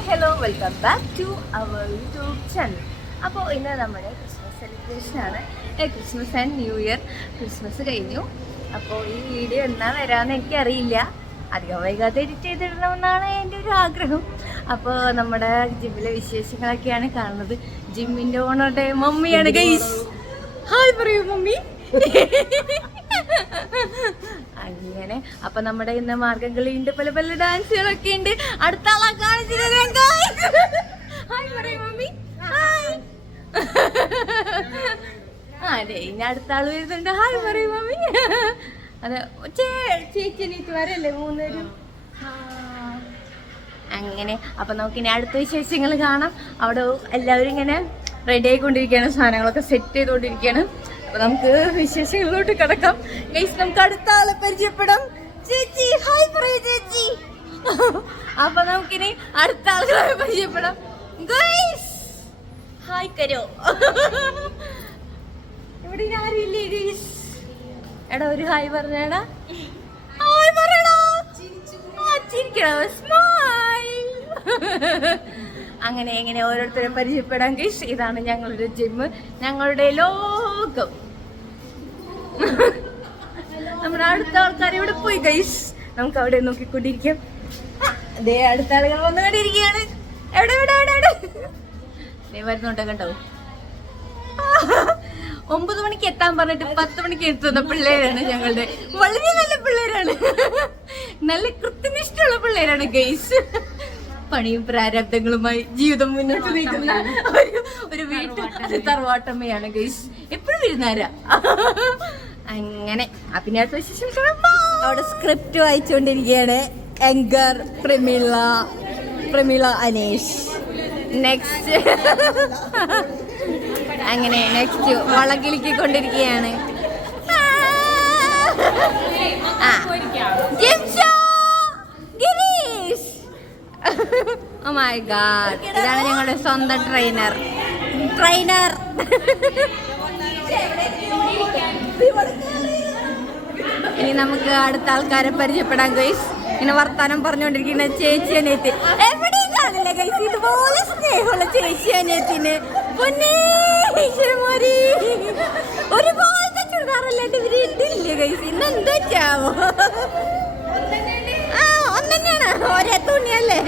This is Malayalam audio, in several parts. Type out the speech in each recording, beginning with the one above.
Hi hello welcome back to our YouTube channel. അപ്പോൾ ഇന്ന് നമ്മുടെ ക്രിസ്മസ് സെലിബ്രേഷനാണ്. Christmas and new year. Christmas കഴിഞ്ഞു. അപ്പോൾ ഈ വീഡിയോ എന്നാ വരാമെന്ന് എനിക്കറിയില്ല. അധികം വൈകാതെ എഡിറ്റ് ചെയ്തിടണമെന്നാണ് എൻ്റെ ഒരു ആഗ്രഹം. അപ്പോൾ നമ്മുടെ ജിമ്മിലെ വിശേഷങ്ങളൊക്കെയാണ് കാണുന്നത്. ജിമ്മിൻ്റെ ഓണറുടെ മമ്മിയാണ് ഗൈസ്. ഹായ് പറയൂ മമ്മി. അങ്ങനെ അപ്പൊ നമ്മുടെ ഇന്ന് മാർഗംകളിയുണ്ട്, പല പല ഡാൻസുകളൊക്കെ ഉണ്ട്. അടുത്ത ആളാ കാണിച്ചിട്ട് അതെ, ഇനി അടുത്ത ആള് വരുന്നുണ്ട്. ഹായ് പറയൂ മമ്മി. അതെ, ചേച്ചി എനിക്ക് വരല്ലേ മൂന്നേരും. അങ്ങനെ അപ്പൊ നമുക്കിനി അടുത്ത വിശേഷങ്ങൾ കാണാം. അവിടെ എല്ലാവരും ഇങ്ങനെ റെഡി ആയിക്കൊണ്ടിരിക്കുകയാണ്, സാധനങ്ങളൊക്കെ സെറ്റ് ചെയ്തുകൊണ്ടിരിക്കുകയാണ്. അപ്പൊ നമുക്ക് വിശേഷങ്ങളിലോട്ട് കിടക്കാം. ഗൈസ്, നമുക്ക് അടുത്ത ആളെ പരിചയപ്പെടാം. ചേച്ചി ഹായ് പറയൂ ചേച്ചി. അപ്പൊ നമുക്കിനി അടുത്ത ആളുകളെ പരിചയപ്പെടാം. ഗൈസ് ഹായ് കരോ. ഇവിടെ ആരും ഇല്ലേ ഗൈസ്? എടാ ഒരു ഹായ് പറഞ്ഞേടാ. ഹായ് പറയടാ. സ്മൈൽ. അങ്ങനെ എങ്ങനെ ഓരോരുത്തരും പരിചയപ്പെടാൻ ഗൈസ്. ഇതാണ് ഞങ്ങളുടെ ജിമ്മ്, ഞങ്ങളുടെ ലോകം. നമ്മുടെ അടുത്ത ആൾക്കാർ ഇവിടെ പോയി ഗൈസ്. നമുക്ക് അവിടെ നോക്കിക്കൊണ്ടിരിക്കാം. അതേ അടുത്ത ആളുകൾ വന്നുകൊണ്ടിരിക്കുകയാണ്. എവിടെ എവിടെ എവിടെ എവിടെ വരുന്നുണ്ടോ കണ്ടോ? 9 മണിക്ക് എത്താൻ പറഞ്ഞിട്ട് 10 മണിക്ക് എത്തുന്ന പിള്ളേരാണ് ഞങ്ങളുടെ. വളരെ നല്ല പിള്ളേരാണ്, നല്ല കൃത്യനിഷ്ഠമുള്ള പിള്ളേരാണ് ഗൈസ്. പണിയും പ്രാരാബ്ദങ്ങളുമായി ജീവിതം മുന്നോട്ട് നീക്കുന്ന ഒരു വീട്ടിൽ തറവാട്ടമ്മയാണ് ഗൈസ്. എപ്പോഴും വരുന്നാരാ. അങ്ങനെ പിന്നെ അടുത്ത വിശേഷം. അവിടെ സ്ക്രിപ്റ്റ് വായിച്ചുകൊണ്ടിരിക്കുകയാണ് എങ്കർ പ്രമിള അനേഷ്. നെക്സ്റ്റ് അങ്ങനെ നെക്സ്റ്റ് വളകിളിക്കൊണ്ടിരിക്കുകയാണ്. ഓ മൈ ഗാഡ്, ഇതാണ് ഞങ്ങളുടെ സ്വന്തം ട്രെയിനർ. ഇനി നമുക്ക് അടുത്ത ആൾക്കാരെ പരിചയപ്പെടാൻ ഗൈസ്. ഇങ്ങനെ വർത്താനം പറഞ്ഞുകൊണ്ടിരിക്കുന്ന ചേച്ചി അനിയത്തി എവിടെയും കാണില്ല ഗൈസ്. ഇതുപോലെ സ്നേഹമുള്ള ചേച്ചി അനിയത്തിന് ഒരുപാട് ചുടാറല്ലാണ്ട് ഇവര് ഇട്ടില്ല ഗൈസ്. ഇന്ന് എന്താ ചാവോ? ഒന്നെന്നെയാണ്, ഒരേ തുണിയല്ലേ.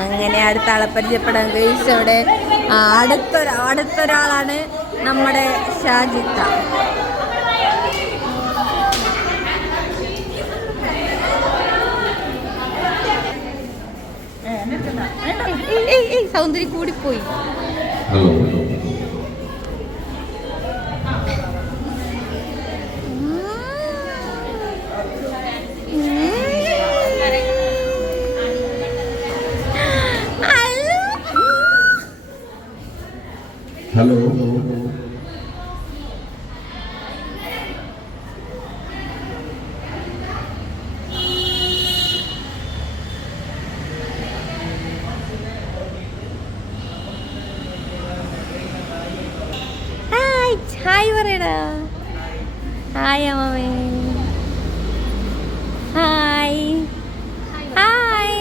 അങ്ങനെ അടുത്ത ആളെ പരിചയപ്പെടാൻ ഗൈസ്. അവിടെ അടുത്തൊരാളാണ് നമ്മുടെ ഷാജിത്ത. സൗന്ദര്യ കൂടിപ്പോയി. ഹലോ ഹായ് പറയടാ. ഹായ് അമ്മേ. Hi hi.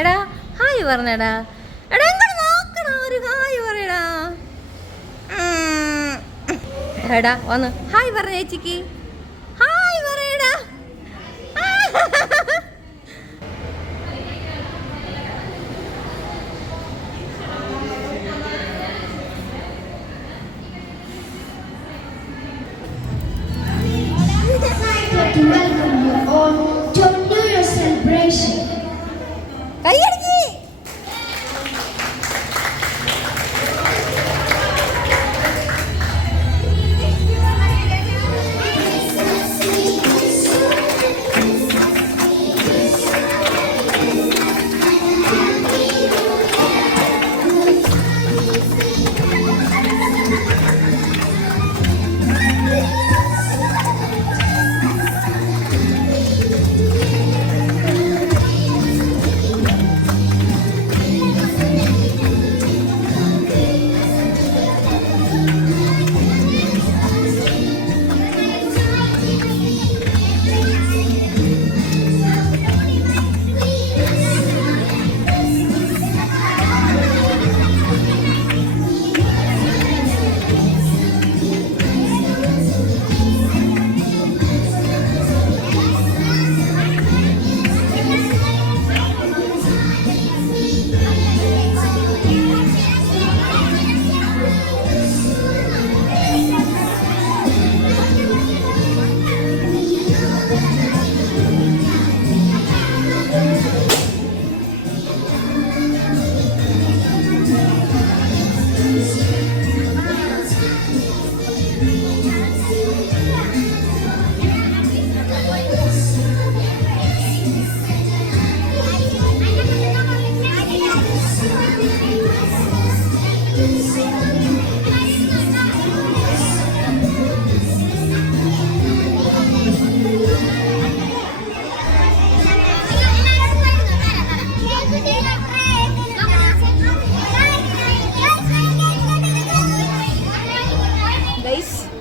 എടാ ഹായ് പറഞ്ഞടാ. എടാ എങ്ങനെ നോക്കണ ഒരു ഹായ് പറയടാ. എടാ വന്ന് ഹായ് പറഞ്ഞ ചേച്ചിക്ക്. ഹായ് പറയടാ. Welcome you all to our New Year celebration. കൈയടിക്ക്.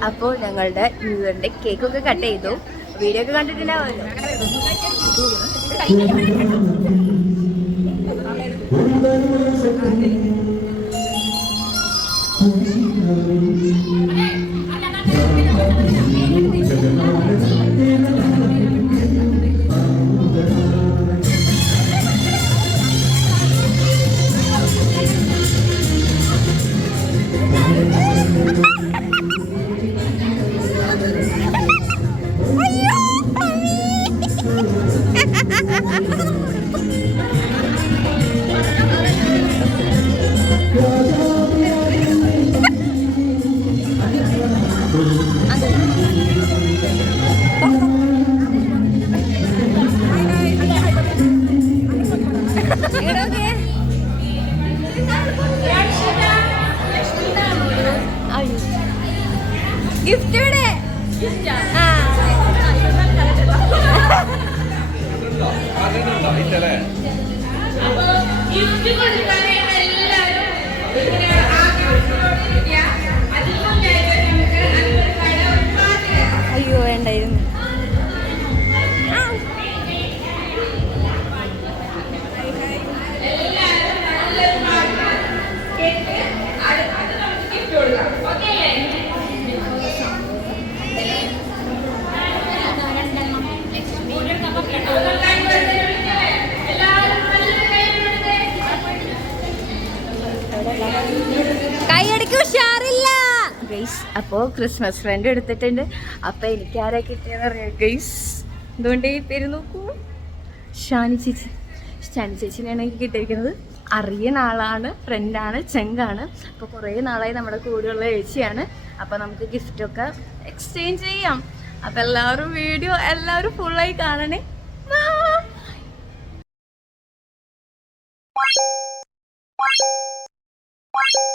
അപ്പോൾ ഞങ്ങളുടെ ന്യൂ ഇയറിന്റെ കേക്കൊക്കെ കട്ട് ചെയ്തു. വീഡിയോ ഒക്കെ കണ്ടിട്ടുണ്ടാവുമല്ലോ. ഗിഫ്റ്റ് ഇവിടെ അയ്യോ വേണ്ടായിരുന്നു. കൈയടിക്ക് ഉഷാറില്ല ഗൈസ്. അപ്പോൾ ക്രിസ്മസ് ഫ്രണ്ട് എടുത്തിട്ടുണ്ട്. അപ്പൊ എനിക്ക് ആരാ കിട്ടിയെന്ന് അറിയാം ഗൈസ്. എന്തുകൊണ്ട് ഈ പേര് നോക്കൂ, ഷാനി ചേച്ചി. ഷാനി ചേച്ചിനെയാണ് എനിക്ക് കിട്ടിയിരിക്കുന്നത്. അറിയുന്ന ആളാണ്, ഫ്രണ്ടാണ്, ചെങ്കാണ്. അപ്പോൾ കുറേ നാളായി നമ്മുടെ കൂടെയുള്ള ചേച്ചിയാണ്. അപ്പോൾ നമുക്ക് ഗിഫ്റ്റൊക്കെ എക്സ്ചേഞ്ച് ചെയ്യാം. അപ്പം എല്ലാവരും വീഡിയോ എല്ലാവരും ഫുള്ളായി കാണണേ. Bye.